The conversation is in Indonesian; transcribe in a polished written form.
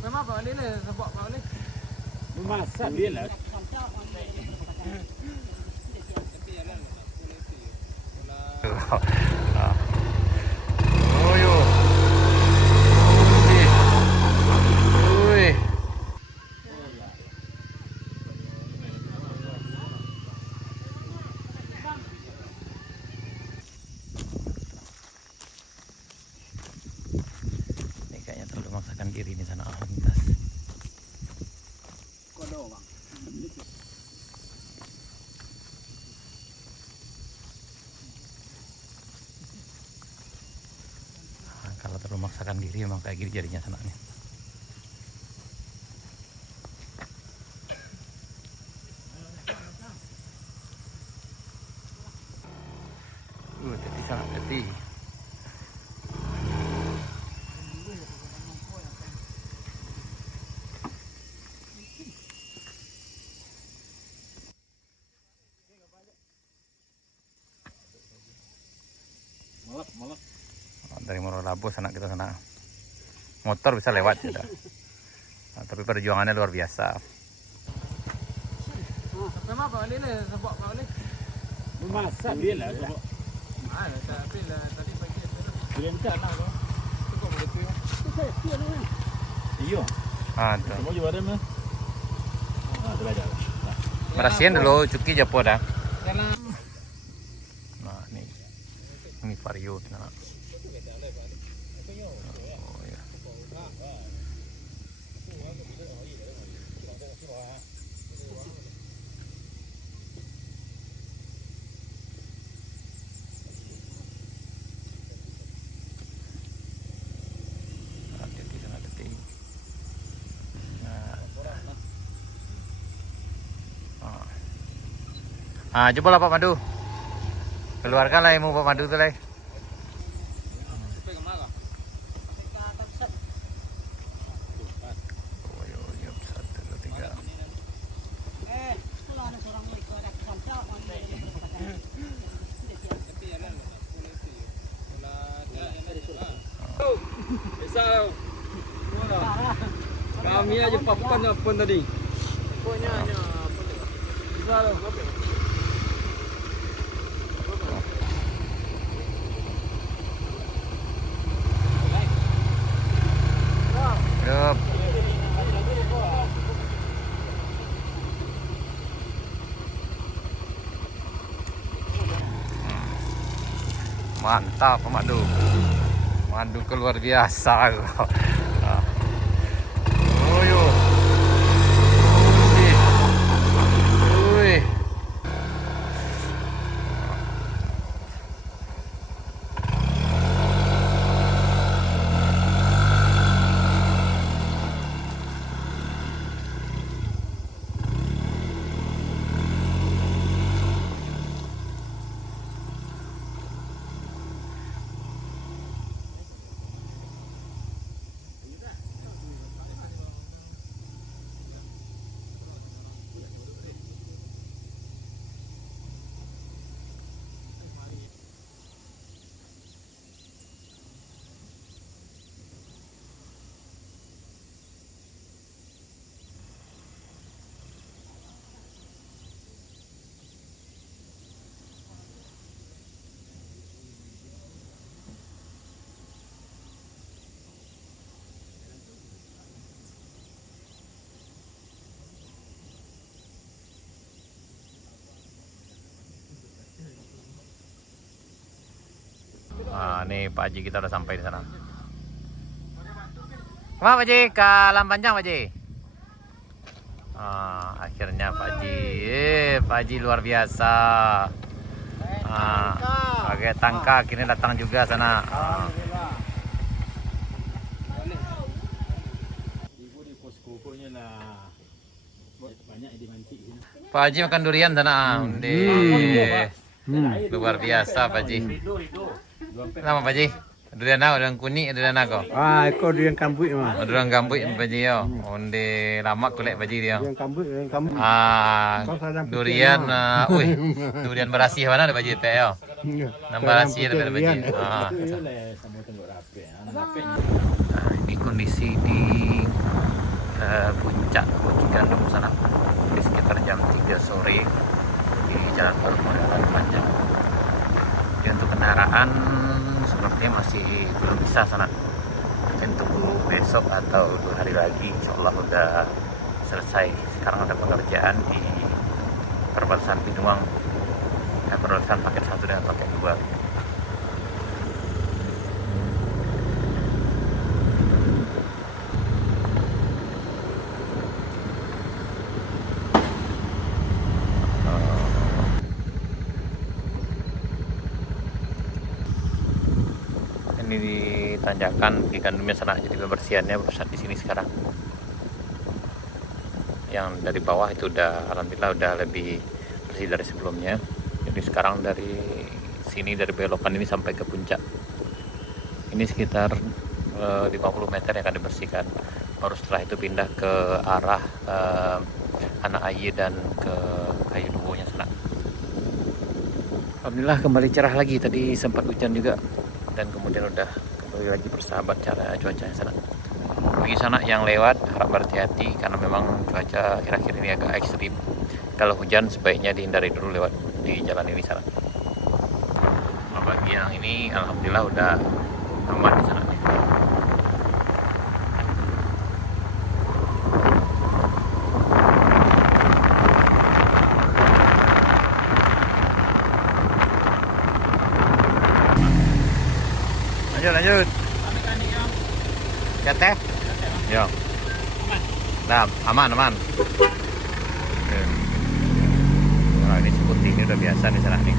Memang Pak Ali lah, sebab Pak Ali. Memasak dia lah. Oh yo. Ui. Ini kayaknya terlalu memaksakan diri di sana lintas. Kalau terlalu memaksakan diri memang kayak gini jadinya sana nih. Teti sangat teti. Malah. Dari Morolabo sana kita sana. Motor bisa lewat sudah. Nah, tapi perjuangannya luar biasa. Memang Pak Ali lah, sebab Pak Ali. Memasak dia lah. Tapi lah tadi pagi Dia minta nak apa? cukup begitu. Iya. Tuh. Semua juga ada mah. Belajar. Berasihin dulu cuki japo dah. Dalam Nah, ini vario nah. Oh, ya. Hati-hati sana hati. Coba lah Pak Madu. Keluarkanlah ilmu Pak Madu tu lah. sampai ke mana? Oh, yo, 1, 2, 3. Bisa. Kami aja papan apa tadi? Punya apa? Bisa loh. Yup. Mantap Pak Madu. Madu luar biasa. Oh yo. Ui. Nih Pak Haji kita udah sampai di sana. Kemana Pak Haji? Ke Lampanjang Pak Haji? Akhirnya Pak Haji. Pak Haji luar biasa. Pakai tangka akhirnya datang juga sana. Ibu di posko-pokonya lah. Banyak dimancing sini. Pak Haji makan durian sana. Luar biasa Pak Haji. Nama Pak Haji? Durian apa? Durian kuning, durian apa? Ikut durian kambut mah. Durian gambut Pak Haji yo. Onde lama kulek Pak Haji dia. Durian kambut. Durian, durian berasih mana ada Pak Haji teh yo. Nama berasih ada Pak Haji. Sama tengok rapet. Ini kondisi di susah sana. Mungkin tunggu besok atau 2 hari lagi, insya Allah udah selesai. Sekarang ada pengerjaan di perbatasan Pinuang, ya, perbatasan paket 1 dengan paket 2. Ini ditanjakan di gandumnya sana, jadi pembersihannya pusat di sini sekarang. Yang dari bawah itu udah alhamdulillah udah lebih bersih dari sebelumnya. Jadi sekarang dari sini, dari belokan ini sampai ke puncak ini sekitar 50 meter yang akan dibersihkan. Baru setelah itu pindah ke arah Anak Aye dan ke Kayu Duonya sana. Alhamdulillah kembali cerah lagi, tadi sempat hujan juga dan kemudian udah kembali lagi bersahabat cara cuaca yang sana. Bagi sana yang lewat harap berhati-hati karena memang cuaca akhir-akhir ini agak ekstrim. Kalau hujan sebaiknya dihindari dulu lewat di jalan ini sana. Nah, bagi yang ini alhamdulillah udah aman di sana. Lanjut. Ya teh. Ya. Nah, aman. Nah, ini seperti ini udah biasa di sana nih.